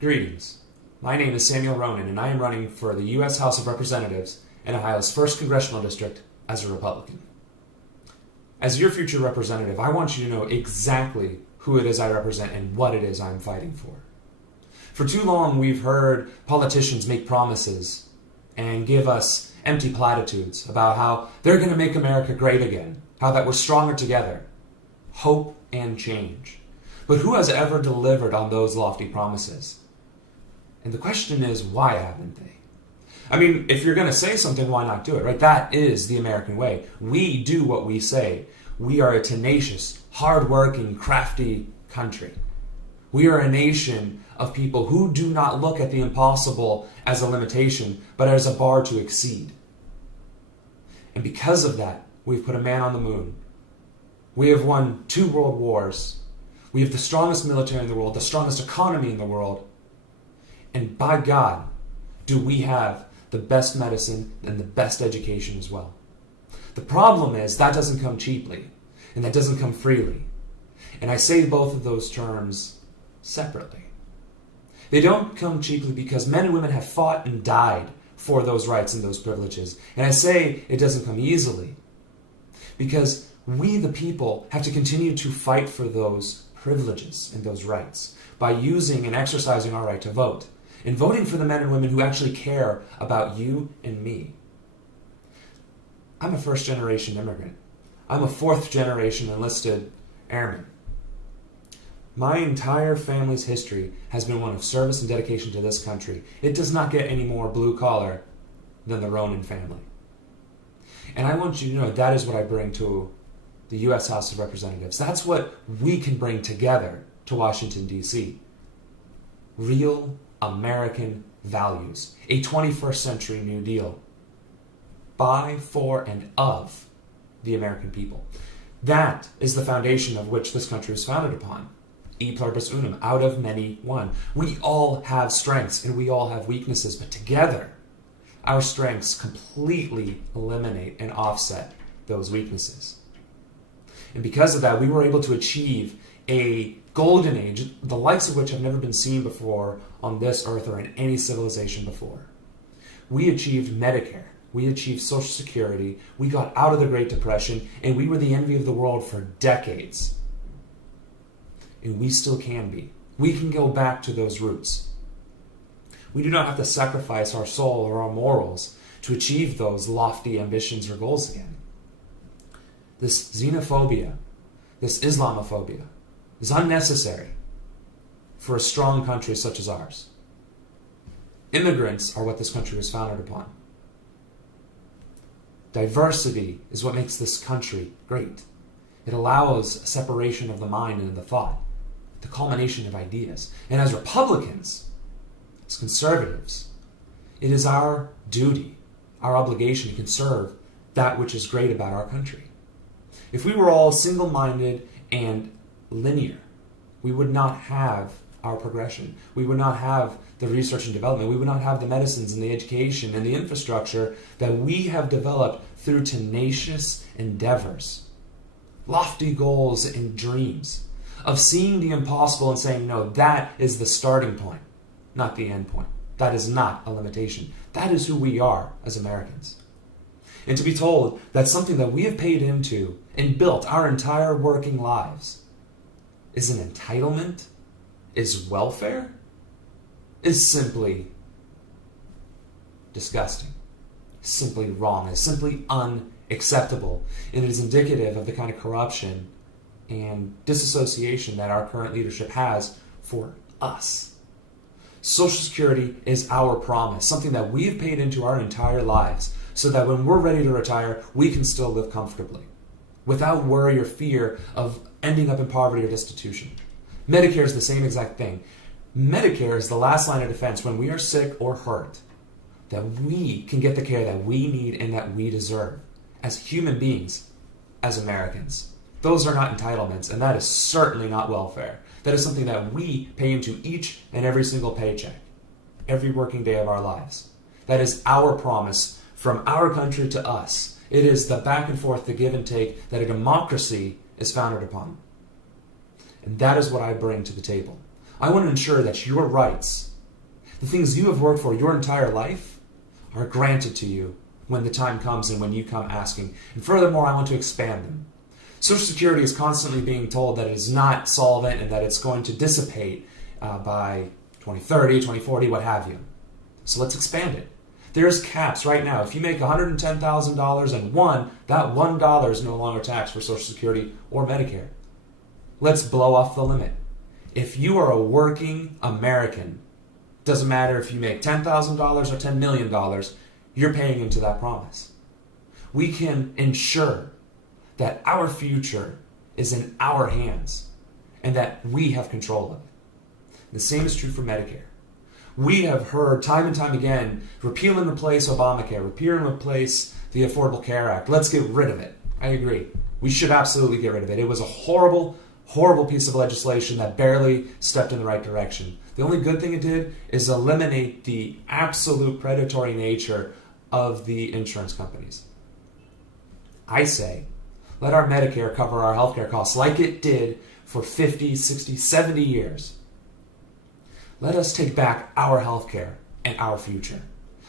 Greetings. My name is Samuel Ronan, and I am running for the U.S. House of Representatives in Ohio's 1st Congressional District as a Republican. As your future representative, I want you to know exactly who it is I represent and what it is I'm fighting for. For too long, we've heard politicians make promises and give us empty platitudes about how they're going to make America great again, how that we're stronger together, hope and change. But who has ever delivered on those lofty promises? And the question is, why haven't they? I mean, if you're going to say something, why not do it, right? That is the American way. We do what we say. We are a tenacious, hardworking, crafty country. We are a nation of people who do not look at the impossible as a limitation, but as a bar to exceed. And because of that, we've put a man on the moon. We have won 2 world wars. We have the strongest military in the world, the strongest economy in the world. And by God, do we have the best medicine and the best education as well. The problem is that doesn't come cheaply, and that doesn't come freely. And I say both of those terms separately. They don't come cheaply because men and women have fought and died for those rights and those privileges. And I say it doesn't come easily because we, the people, have to continue to fight for those privileges and those rights by using and exercising our right to vote. And voting for the men and women who actually care about you and me. I'm a first-generation immigrant. I'm a 4th-generation enlisted airman. My entire family's history has been one of service and dedication to this country. It does not get any more blue-collar than the Ronan family. And I want you to know that is what I bring to the U.S. House of Representatives. That's what we can bring together to Washington, D.C. Real American values, a 21st century New Deal by, for, and of the American people. That is the foundation of which this country was founded upon. E pluribus unum, out of many one. We all have strengths and we all have weaknesses, but together our strengths completely eliminate and offset those weaknesses. And because of that, we were able to achieve a golden age, the likes of which have never been seen before on this earth or in any civilization before. We achieved Medicare. We achieved Social Security. We got out of the Great Depression, and we were the envy of the world for decades. And we still can be. We can go back to those roots. We do not have to sacrifice our soul or our morals to achieve those lofty ambitions or goals again. This xenophobia, this Islamophobia, is unnecessary for a strong country such as ours. Immigrants are what this country was founded upon. Diversity is what makes this country great. It allows a separation of the mind and the thought, the culmination of ideas. And as Republicans, as conservatives, it is our duty, our obligation to conserve that which is great about our country. If we were all single-minded and linear, we would not have our progression. We would not have the research and development. We would not have the medicines and the education and the infrastructure that we have developed through tenacious endeavors, lofty goals and dreams of seeing the impossible and saying, no, that is the starting point, not the end point. That is not a limitation. That is who we are as Americans. And to be told that something that we have paid into and built our entire working lives is an entitlement, is welfare, is simply disgusting, simply wrong, is simply unacceptable. And it is indicative of the kind of corruption and disassociation that our current leadership has for us. Social Security is our promise, something that we have paid into our entire lives, so that when we're ready to retire, we can still live comfortably, without worry or fear of ending up in poverty or destitution. Medicare is the same exact thing. Medicare is the last line of defense when we are sick or hurt, that we can get the care that we need and that we deserve as human beings, as Americans. Those are not entitlements, and that is certainly not welfare. That is something that we pay into each and every single paycheck, every working day of our lives. That is our promise from our country to us. It is the back and forth, the give and take that a democracy is founded upon. And that is what I bring to the table. I want to ensure that your rights The things you have worked for your entire life are granted to you when the time comes and when you come asking. And furthermore, I want to expand them. Social Security is constantly being told that it is not solvent and that it's going to dissipate by 2030, 2040, what have you. So let's expand it. There's caps right now. If you make $110,000 and that $1 is no longer taxed for Social Security or Medicare. Let's blow off the limit. If you are a working American, doesn't matter if you make $10,000 or $10 million, you're paying into that promise. We can ensure that our future is in our hands and that we have control of it. The same is true for Medicare. We have heard time and time again, repeal and replace Obamacare, repeal and replace the Affordable Care Act. Let's get rid of it. I agree. We should absolutely get rid of it. It was a horrible, horrible piece of legislation that barely stepped in the right direction. The only good thing it did is eliminate the absolute predatory nature of the insurance companies. I say, let our Medicare cover our healthcare costs like it did for 50, 60, 70 years. Let us take back our healthcare and our future.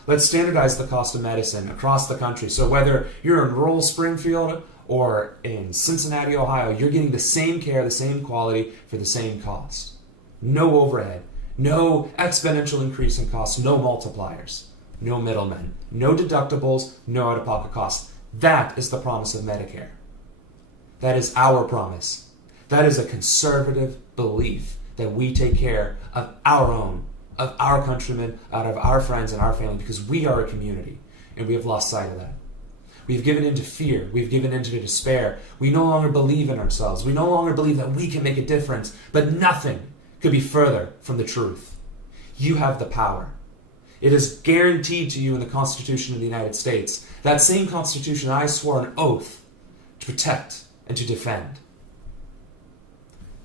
Let's standardize the cost of medicine across the country. So whether you're in rural Springfield or in Cincinnati, Ohio, you're getting the same care, the same quality for the same cost. No overhead, no exponential increase in costs, no multipliers, no middlemen, no deductibles, no out-of-pocket costs. That is the promise of Medicare. That is our promise. That is a conservative belief that we take care of our own, of our countrymen, out of our friends and our family, because we are a community, and we have lost sight of that. We've given into fear. We've given into despair. We no longer believe in ourselves. We no longer believe that we can make a difference, but nothing could be further from the truth. You have the power. It is guaranteed to you in the Constitution of the United States. That same Constitution I swore an oath to protect and to defend.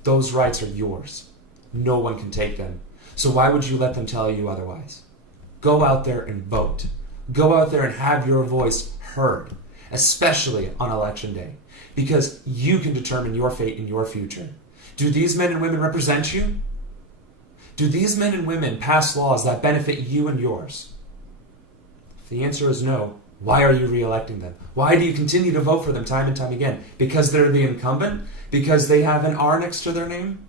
Those rights are yours. No one can take them. So why would you let them tell you otherwise? Go out there and vote. Go out there and have your voice heard, especially on Election Day, because you can determine your fate and your future. Do these men and women represent you? Do these men and women pass laws that benefit you and yours? If the answer is no, why are you re-electing them? Why do you continue to vote for them time and time again? Because they're the incumbent? Because they have an R next to their name?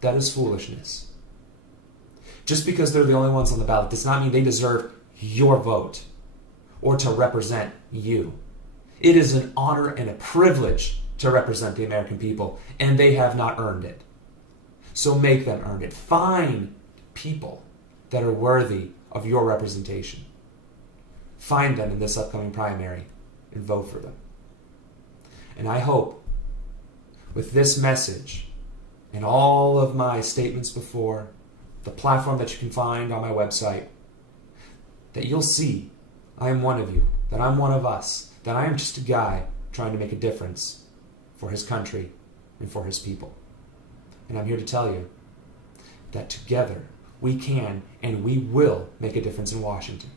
That is foolishness. Just because they're the only ones on the ballot does not mean they deserve your vote or to represent you. It is an honor and a privilege to represent the American people, and they have not earned it. So make them earn it. Find people that are worthy of your representation. Find them in this upcoming primary and vote for them. And I hope with this message and all of my statements before, the platform that you can find on my website, that you'll see I am one of you, that I'm one of us, that I am just a guy trying to make a difference for his country and for his people. And I'm here to tell you that together we can and we will make a difference in Washington.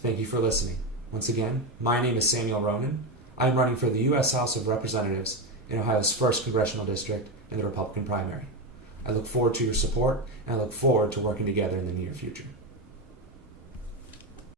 Thank you for listening. Once again, my name is Samuel Ronan. I'm running for the U.S. House of Representatives in Ohio's 1st Congressional District in the Republican primary. I look forward to your support, and I look forward to working together in the near future.